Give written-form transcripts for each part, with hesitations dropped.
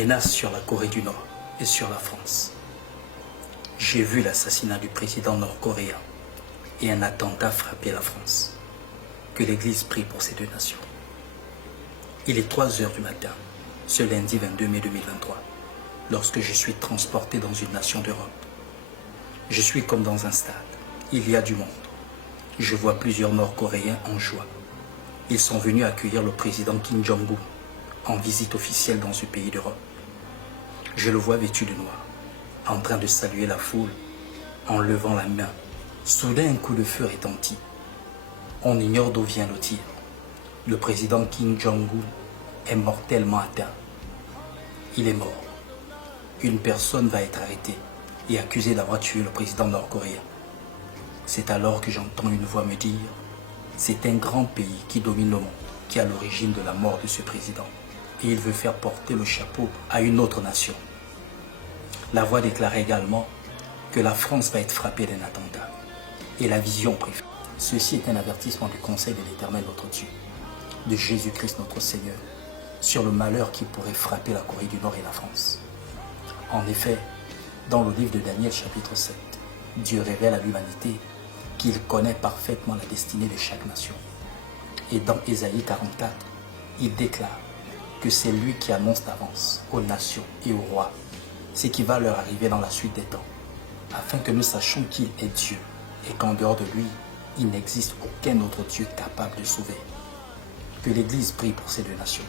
menace sur la Corée du Nord et sur la France. J'ai vu l'assassinat du président nord-coréen et un attentat frapper la France. Que l'Église prie pour ces deux nations. Il est 3 heures du matin, ce lundi 22 mai 2023, lorsque je suis transporté dans une nation d'Europe. Je suis comme dans un stade. Il y a du monde. Je vois plusieurs Nord-Coréens en joie. Ils sont venus accueillir le président Kim Jong-un en visite officielle dans ce pays d'Europe. Je le vois vêtu de noir, en train de saluer la foule, en levant la main. Soudain, un coup de feu retentit. On ignore d'où vient le tir. Le président Kim Jong-un est mortellement atteint. Il est mort. Une personne va être arrêtée et accusée d'avoir tué le président nord-coréen. C'est alors que j'entends une voix me dire « C'est un grand pays qui domine le monde, qui est à l'origine de la mort de ce président. Et il veut faire porter le chapeau à une autre nation. » La voix déclare également que la France va être frappée d'un attentat. Et la vision préférée. Ceci est un avertissement du conseil de l'Éternel notre Dieu, de Jésus-Christ notre Seigneur, sur le malheur qui pourrait frapper la Corée du Nord et la France. En effet, dans le livre de Daniel chapitre 7, Dieu révèle à l'humanité qu'il connaît parfaitement la destinée de chaque nation. Et dans Ésaïe 44, il déclare que c'est lui qui annonce d'avance aux nations et aux rois ce qui va leur arriver dans la suite des temps, afin que nous sachions qu'il est Dieu et qu'en dehors de lui, il n'existe aucun autre Dieu capable de sauver. Que l'Église prie pour ces deux nations.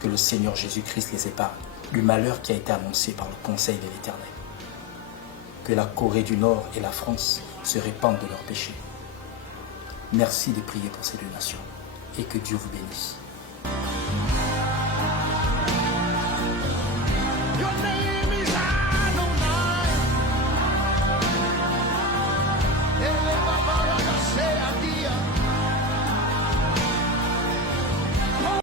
Que le Seigneur Jésus-Christ les épargne du malheur qui a été annoncé par le conseil de l'Éternel. Que la Corée du Nord et la France se répandent de leurs péchés. Merci de prier pour ces deux nations et que Dieu vous bénisse.